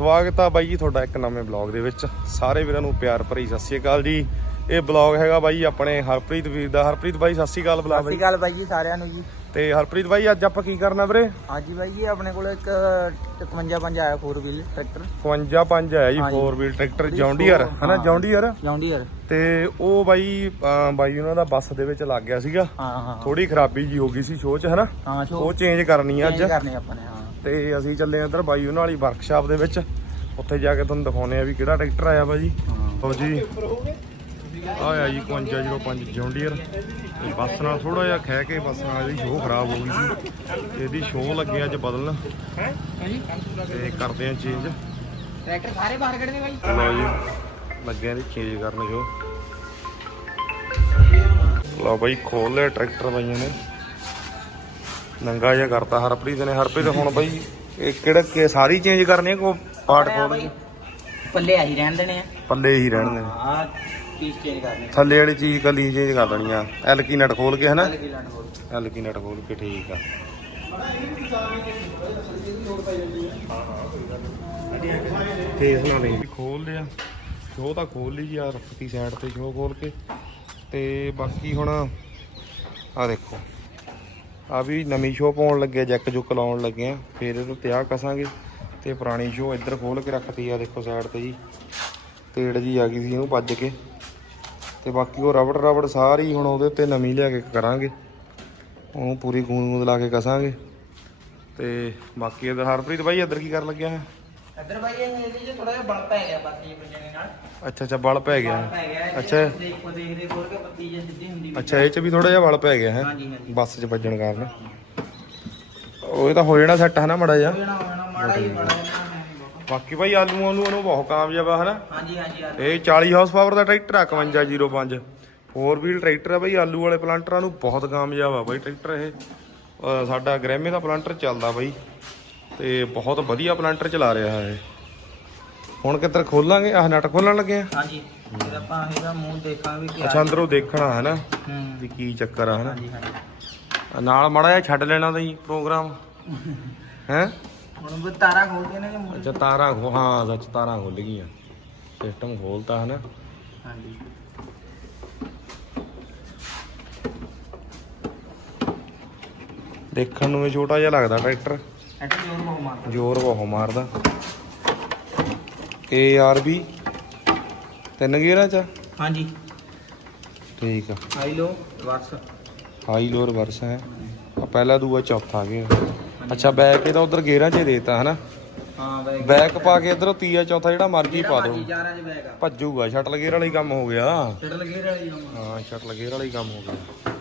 ਸਵਾਗਤ ਆ ਬਾਈ ਜੀ ਤੁਹਾਡਾ ਇੱਕ ਨਵੇਂ ਬਲੌਗ ਦੇ ਵਿੱਚ। ਸਾਰੇ ਵੀਰਾਂ ਨੂੰ ਪਿਆਰ ਭਰੀ ਸਤਿ ਸ਼੍ਰੀ ਅਕਾਲ ਜੀ। ਇਹ ਬਲੌਗ ਹੈਗਾ ਬਾਈ ਆਪਣੇ ਹਰਪ੍ਰੀਤ ਵੀਰ ਦਾ। ਹਰਪ੍ਰੀਤ ਬਾਈ ਸਤਿ ਸ਼੍ਰੀ ਅਕਾਲ ਬੁਲਾ ਸਤਿ ਸ਼੍ਰੀ ਅਕਾਲ ਬਾਈ ਜੀ ਸਾਰਿਆਂ ਨੂੰ ਜੀ। ਤੇ ਹਰਪ੍ਰੀਤ ਬਾਈ ਅੱਜ ਆਪਾਂ ਕੀ ਕਰਨਾ ਵੀਰੇ? ਹਾਂਜੀ ਬਾਈ ਜੀ ਆਪਣੇ ਕੋਲ ਇੱਕ 55 ਪੰਜ ਆਇਆ 4 ਵੀਲ ਟਰੈਕਟਰ 52 ਪੰਜ ਆਇਆ ਜੀ ਹਾਂਜੀ। 4 ਵੀਲ ਟਰੈਕਟਰ ਜੌਂਡੀਅਰ ਹਨਾ। ਜੌਂਡੀਅਰ ਜੌਂਡੀਅਰ ਤੇ ਉਹ ਬਾਈ ਬਾਈ ਉਹਨਾਂ ਦਾ ਬੱਸ ਦੇ ਵਿੱਚ ਲੱਗ ਗਿਆ ਸੀਗਾ। ਹਾਂ ਹਾਂ। ਥੋੜੀ ਖਰਾਬੀ ਜੀ ਹੋ ਗਈ ਸੀ ਸ਼ੋਅ 'ਚ ਹਨਾ? ਉਹ ਚੇਂਜ ਕਰਨੀ ਆ ਅੱਜ। ਕਰਨੇ ਆਪਾਂ ਨੇ ਤੇ ਅਸੀਂ ਚੱਲੇ ਆਂ ਇੱਧਰ ਬਾਈ ਉਹਨਾਂ ਵਾਲੀ ਵਰਕਸ਼ਾਪ ਦੇ ਵਿੱਚ। ਉੱਥੇ ਜਾ ਕੇ ਤੁਹਾਨੂੰ ਦਿਖਾਉਨੇ ਆ ਵੀ ਕਿਹੜਾ ਟਰੈਕਟਰ ਆਇਆ ਵਾ ਜੀ। ਲਓ ਜੀ ਆਇਆ ਜੀ 5505 ਜੌਂਡੀਅਰ। ਤੇ ਬੱਸ ਨਾਲ ਥੋੜਾ ਜਿਹਾ ਖਹਿ ਕੇ ਬੱਸ ਨਾਲ ਇਹਦੀ ਸ਼ੋਅ ਖਰਾਬ ਹੋ ਗਈ ਸੀ। ਇਹਦੀ ਸ਼ੋਅ ਲੱਗੇ ਅੱਜ ਬਦਲਣ। ਤੇ ਕਰਦੇ ਆ ਚੇਂਜ ਟਰੈਕਟਰ ਸਾਰੇ ਬਾਹਰ ਕੱਢਨੇ ਬਾਈ। ਲਓ ਜੀ। ਲੱਗੇ ਆ ਇਹਦੀ ਚੇਂਜ ਕਰਨ ਸ਼ੋਅ ਲਓ ਬਾਈ ਖੋਲ ਲਿਆ ਟਰੈਕਟਰ ਬਾਈਆਂ ਨੇ। ਨੰਗਾ ਜਿਹਾ ਕਰਤਾ ਹਰਪ੍ਰੀਤ ਨੇ। ਹਰਪ੍ਰੀਤ ਹੁਣ ਬਾਈ ਇਹ ਕਿਹੜਾ ਕਿ ਸਾਰੀ ਚੇਂਜ ਕਰਨੀ ਹੈ ਕੋ ਪਾਰਟ ਖੋਲ ਕੇ? ਪੱਲੇ ਆਹੀ ਰਹਿਣ ਦੇਣੇ ਆ। ਪੱਲੇ ਹੀ ਰਹਿਣ ਦੇ ਆ ਪੀਸ ਚੇਂਜ ਕਰਨੇ। ਥੱਲੇ ਵਾਲੀ ਚੀਜ਼ ਕੱਲੀ ਚੇਂਜ ਕਰ ਦੇਣੀ ਆ। ਐਲ ਕੀ ਨਟ ਖੋਲ ਕੇ ਹਨਾ? ਅਲੱਗ ਹੀ ਲੈਣ ਹੋਰ ਐਲ ਕੀ ਨਟ ਖੋਲ ਕੇ ਠੀਕ ਆ। ਫੇਸ ਨਾਲ ਨਹੀਂ ਖੋਲ ਲਿਆ ਸ਼ੋ ਤਾਂ ਖੋਲ ਲਈ ਯਾਰ ਰੱਖਤੀ ਸਾਈਡ ਤੇ ਸ਼ੋ ਖੋਲ ਕੇ। ਤੇ ਬਾਕੀ ਹੁਣ ਆ ਦੇਖੋ। ਆ ਵੀ ਨਵੀਂ ਸ਼ੋ ਪਾਉਣ ਲੱਗੇ, ਜੈਕ ਜੁੱਕ ਲਾਉਣ ਲੱਗੇ ਆ। ਫਿਰ ਇਹਨੂੰ ਤਿਆਹ ਕਸਾਂਗੇ ਤੇ ਪੁਰਾਣੀ ਸ਼ੋ ਇੱਧਰ ਖੋਲ ਕੇ ਰੱਖਤੀ ਆ ਦੇਖੋ ਸਾਈਡ ਤੇ ਜੀ। ਤੇੜ ਜੀ ਆ ਗਈ ਸੀ ਇਹਨੂੰ ਵੱਜ ਕੇ। ਤੇ ਬਾਕੀ ਉਹ ਰਬੜ ਰਬੜ ਸਾਰੀ ਹੁਣ ਉਹਦੇ ਉੱਤੇ ਨਵੀਂ ਲਿਆ ਕੇ ਕਰਾਂਗੇ। ਉਹਨੂੰ ਪੂਰੀ ਗੂੰਦ ਗੂੰਦ ਲਾ ਕੇ ਕਸਾਂਗੇ। ਤੇ ਬਾਕੀ ਇਹਦਾ ਹਰਪ੍ਰੀਤ ਬਾਈ ਇੱਧਰ ਕੀ ਕਰਨ ਲੱਗਿਆ ਹੈ? ਇੱਧਰ ਬਾਈ ਇਹ ਇਹਦੇ ਚ ਥੋੜਾ ਜਿਹਾ ਬਲ ਪੈ ਗਿਆ ਬਸ ਇਹ ਬੰਜਣੇ ਨਾਲ। ਅੱਛਾ ਅੱਛਾ ਵਲ ਪੈ ਗਿਆ। ਬਲ ਪੈ ਗਿਆ ਇਹ ਅੱਛਾ। ਦੇਖੋ ਦੇਖਦੇ ਹੋਰ ਕੇ ਪੱਤੀ ਜੇ ਸਿੱਧੀ ਹੁੰਦੀ ਅੱਛਾ ਇਹ ਚ ਵੀ ਥੋੜਾ ਜਿਹਾ ਵਲ ਪੈ ਗਿਆ ਹੈ? ਹਾਂਜੀ ਹਾਂਜੀ। ਬੱਸ 'ਚ ਵੱਜਣ ਕਾਰਨ। ਉਹ ਇਹ ਤਾਂ ਹੋ ਜਾਣਾ ਸੈੱਟ ਹਨਾ ਮੜਾ ਜਾ ਹੋ ਜਾਣਾ ਹੋ ਜਾਣਾ ਮਾੜਾ ਹੀ ਬੜਾ ਇਹਨਾਂ ਨੇ ਬਹੁਤ। ਬਾਕੀ ਬਾਈ ਆਲੂ ਆਲੂ ਨੂੰ ਬਹੁਤ ਕਾਮਯਾਬ ਆ ਹਨਾ? ਹਾਂਜੀ ਹਾਂਜੀ ਇਹ 40 ਹਾਰਸ ਪਾਵਰ ਦਾ ਟਰੈਕਟਰ ਆ 5105 ਫੋਰ ਵੀਲ ਟਰੈਕਟਰ ਆ ਬਾਈ ਆਲੂ ਵਾਲੇ ਪਲਾਂਟਰਾਂ ਨੂੰ ਬਹੁਤ ਕਾਮਯਾਬ ਆ ਬਾਈ ਟਰੈਕਟਰ ਇਹ। ਅਹ ਸਾਡਾ ਗ੍ਰੈਮੇ ਦਾ ਪਲਾਂਟਰ ਚੱਲਦਾ ਬਾਈ। ਤੇ ਬਹੁਤ ਵਧੀਆ ਪਲਾਂਟਰ ਚਲਾ ਰਿਹਾ ਹੈ ਹੁਣ ਕਿੱਧਰ ਖੋਲਾਂਗੇ? ਆਹ ਨਟ ਖੋਲਣ ਲੱਗੇ ਆ? ਹਾਂਜੀ। ਫਿਰ ਆਪਾਂ ਇਹਦਾ ਮੂੰਹ ਦੇਖਾਂਗੇ ਕਿ ਅੱਛਾ ਅੰਦਰੋਂ ਦੇਖਣਾ ਹੈ ਨਾ ਹੂੰ। ਵੀ ਕੀ ਚੱਕਰ ਆ ਹਨਾ? ਨਾਲ ਮਾੜਾ ਜਿਹਾ ਛੱਡ ਲੈਣਾ ਤਾਂ ਜੀ ਪ੍ਰੋਗਰਾਮ। ਹੈ? ਹੁਣ ਵੀ ਤਾਰਾ ਖੋਲਦੇ ਨੇ ਅੱਛਾ ਤਾਰਾਂ ਖੋ ਹਾਂ ਸੱਚ ਤਾਰਾਂ ਖੁੱਲ ਗਈਆਂ। ਸਿਸਟਮ ਖੋਲਤਾ ਹਨਾ? ਹਾਂਜੀ। ਦੇਖਣ ਨੂੰ ਇਹ ਛੋਟਾ ਜਿਹਾ ਲੱਗਦਾ ਟਰੈਕਟਰ। ਜੋਰ ਬਹੁਤ ਮਾਰਦਾ। ਜ਼ੋਰ ਬਹੁਤ ਮਾਰਦਾ। ਏ ਆਰ ਬੀ ਤਿੰਨ ਗੇਅਰਾਂ ਚ ਆ? ਹਾਂਜੀ। ਠੀਕ ਆ। High low reverse high low reverse ਹੈ। ਆ ਪਹਿਲਾ ਦੂਆ ਚੌਥਾ ਗੇਅਰ। ਅੱਛਾ ਬੈਕ ਇਹਦਾ ਉਧਰ ਗੇਅਰਾਂ 'ਚ ਹੀ ਦੇਤਾ ਹਨਾ? ਹਾਂ ਬੈਕ ਪਾ ਕੇ ਇਧਰੋਂ ਤੀਆ ਚੌਥਾ ਜਿਹੜਾ ਮਰਜ਼ੀ ਪਾ ਦਿਓ। ਚਾਰਾਂ ਚ ਬੈਗ ਆ। ਭੱਜੂਗਾ ਸ਼ਟਲ ਗੇਅਰ ਵਾਲਾ ਹੀ ਕੰਮ ਹੋ ਗਿਆ। ਛੱਡ ਲਗੇ ਰਹੀ ਹਾਂ ਹਾਂ ਸ਼ਟਲ ਗੇਅਰ ਵਾਲਾ ਹੀ ਕੰਮ ਹੋ ਗਿਆ।